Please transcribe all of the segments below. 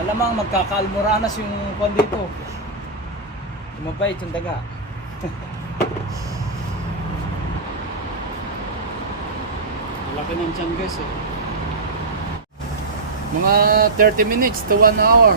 Alamang magkakaalmoranas yung kwan dito. Tumabay yung daga. Laki ng tiyan guys eh. Mga 30 minutes to 1 hour.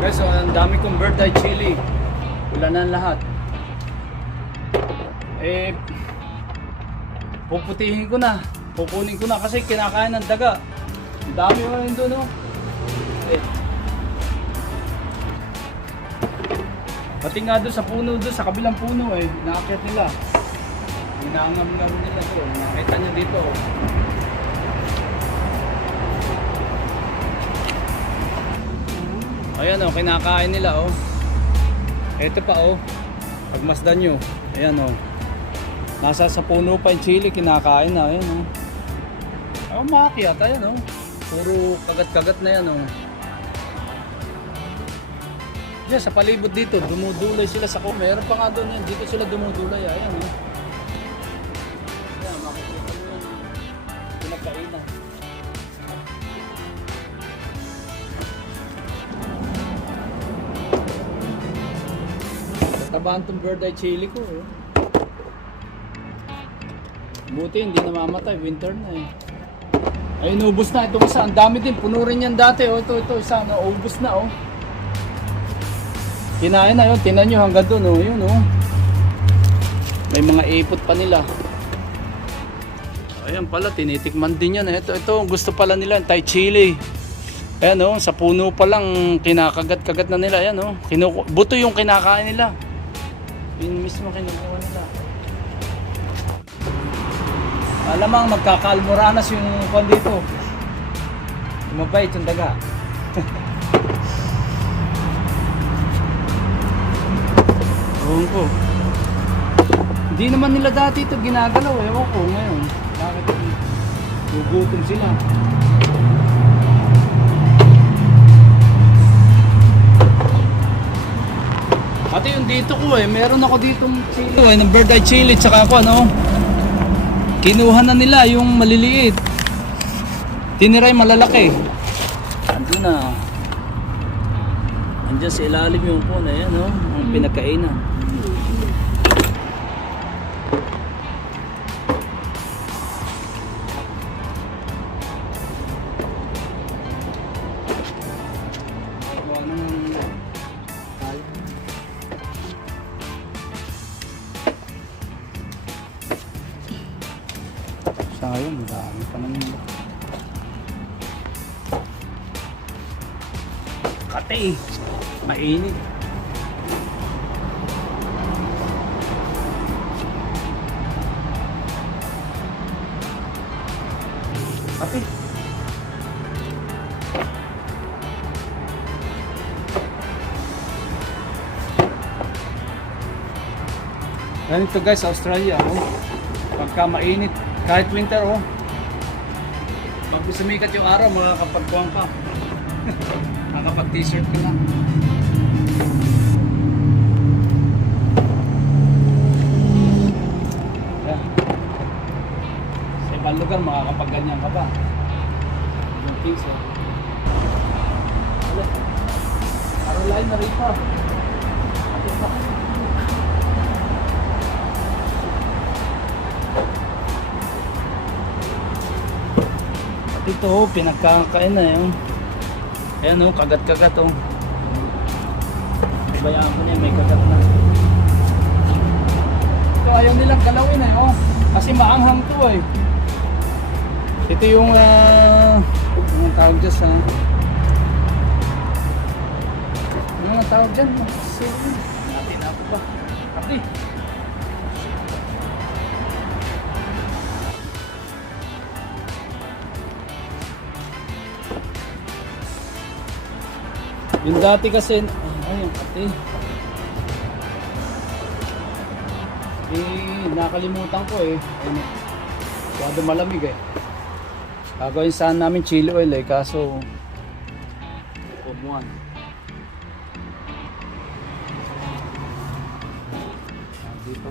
Guys, so ang dami kong birthday chili. Ulanan lahat. Eh, puputihin ko na. Pupunin ko na kasi kinakain ng daga. Ang dami ko rin doon, no? Eh. Pati nga doon sa puno, doon sa kabilang puno eh. Nakakit nila. Hinangam-ngam nila doon. Nakita nyo dito. Ayan oh, kinakain nila oh. Ito pa oh. Pagmasdan nyo. Ayan oh. Nasa sa puno pa yung chili, kinakain na. Ayan oh. Ako makakiyat, ayan oh. Puro kagat-kagat na yan oh. Diyan sa palibot dito, dumudulay sila sa ko. Meron pa nga doon yan, dito sila dumudulay. Ayan oh. Ayan, makikita nyo yung pinagkainan. Tabahan tong birthday chili ko eh. Buti hindi namamatay, winter na eh. Ay, inubos na itong isa. Ang dami din, puno rin yan dati oh. Ito isa, no, ubos na oh. Kinain na yun, tinan nyo hanggang doon oh. Yun oh. May mga ipot pa nila. Ayan pala, tinitikman din yan. Ito, gusto pala nila, Thai chili. Ayan oh, sa puno pa lang kinakagat-kagat na nila. Ayan oh, buto yung kinakain nila. Yun mismo kinukuha nila. Alamang magkakaalmoranas yung kwan dito. Tumabay yung daga. Ewan ko. Hindi naman nila dati ito ginagalaw. Ewan ko ngayon. Bakit gugutom sila? Pati yung dito ko eh, meron ako ditong chili eh, ng birthday chili tsaka ako ano. Kinuha na nila yung maliliit. Tiniray malalaki. Andun na. Andiyan sa ilalim yung po na yan oh, ang pinagkainan. Sayang, dami pa naman. Kate, mainit. Kate. Ganito guys, Australia, oh. Pagka mainit, kahit winter oh. Pag sumikat yung araw, makakapagkuhan ka. Makakapag t-shirt ka na. Yeah. Sa ibang lugar, makakapagganyan ka ba? Yung things oh. Caroline na rin pa. Ito oh, pinagkakain na yun. Ayan oh, kagat-kagat oh. Bayaan ko na yun, may kagat na. Ito ayaw nilang galawin eh oh. Kasi maanghang to eh. Ito yung anong tawag dyan sa anong tawag dyan? Natin ako ba? Kapri. Yung dati kasi, ayun pati. Nakalimutan ko eh. Masyado malamig eh. Gagawin sana namin chili oil eh, kaso umuwan. dito.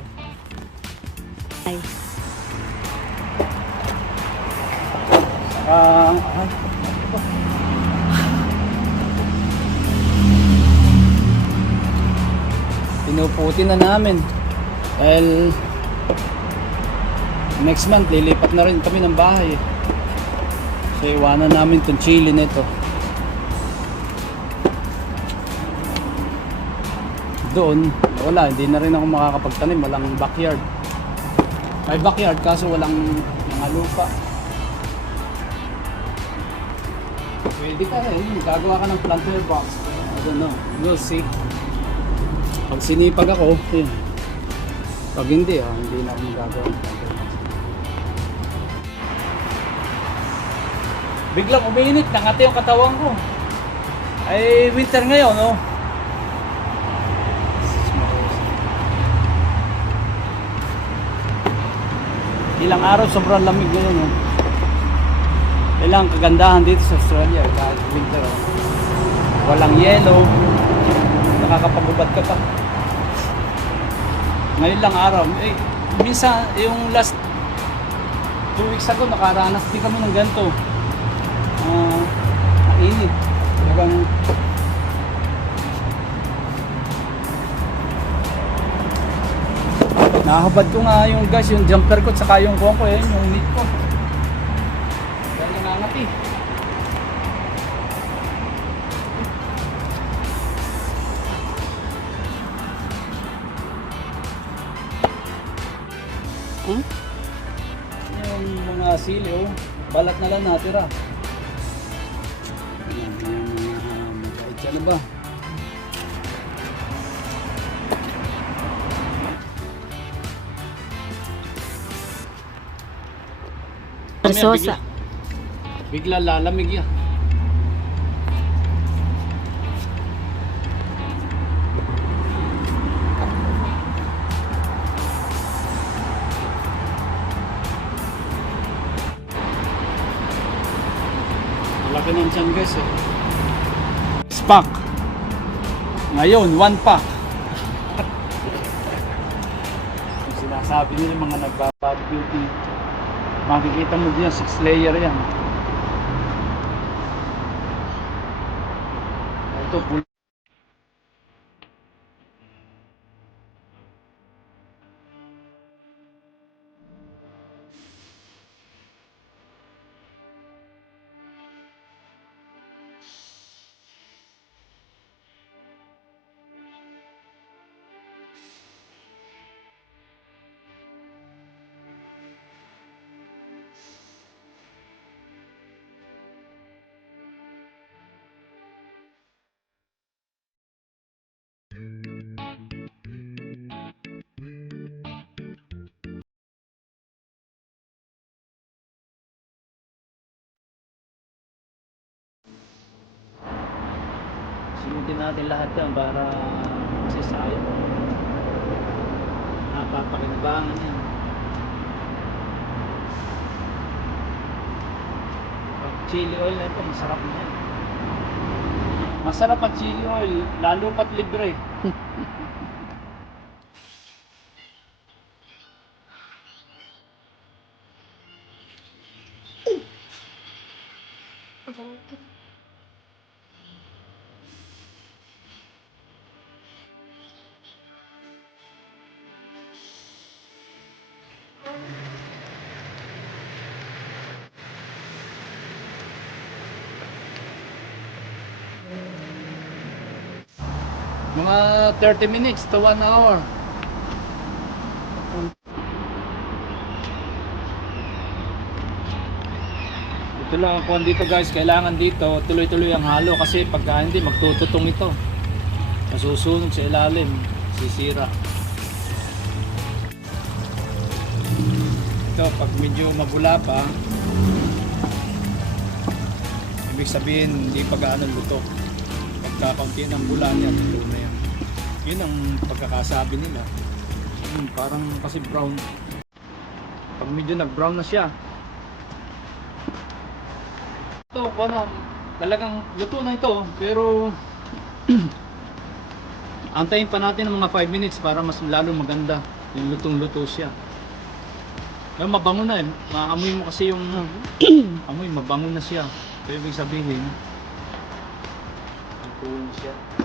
Ay. Saka, pinuputi na namin. Dahil next month lilipat na rin kami ng bahay. So iwanan namin itong chili nito. Doon, wala, hindi na rin ako makakapagtanim, walang backyard. May backyard kaso walang mga lupa. Pwede ka rin, gagawa ka ng planter box. I don't know, we'll see. Pag sinipag ako, yun. Pag hindi na ako magagawa ng planter box. Biglang umiinit, nangati yung katawan ko. Ay, winter ngayon, no? Ilang araw sobrang lamig ngayon, no? Ilang kagandahan dito sa Australia kahit winter, oh. Walang yelo, nakakapagubad ka pa. Ngayon lang araw, minsan yung last 2 weeks ago nakaranas din kami ng ganito. Mainit. Hanggang nahabad ko nga yung gas, yung jumper ko, saka yung kuwan ko, yung meat ko. Dahil nangangati. Yung mga sili, balat na lang natira. Kahit siya na ba? Persosa. Bigla lalamig yan. Malaki ng tiyan guys, eh. Pack. Ngayon, 1 pack. Yung sinasabi nila mga nagpa-beauty, makikita mo diyan 6 layer yan. Ito full. Sunutin natin lahat yan para kasi sayang. Napapakinabangan yan. Pag chili oil na ito, masarap na yan. Masarap ang chili oil, lalo pat libre. Mga 30 minutes to 1 hour. Ito lang ako dito guys, kailangan dito tuloy-tuloy ang halo kasi pagka hindi magtututong ito. Nasusunog sa ilalim, sisira. Ito pag medyo mabula pa, ibig sabihin hindi pa gaano luto. Pagka-kaunti ng bula niya, luto na yan. Yun ang pagkakasabi nila. Parang kasi brown. Pag medyo nag-brown na siya, ito, ano, talagang luto na ito, pero antayin pa natin ng mga 5 minutes para mas lalo maganda. Yung lutong-luto siya. Pero mabango na eh. Maamoy mo kasi yung amoy, mabango na siya. Pero ibig sabihin, luto na siya.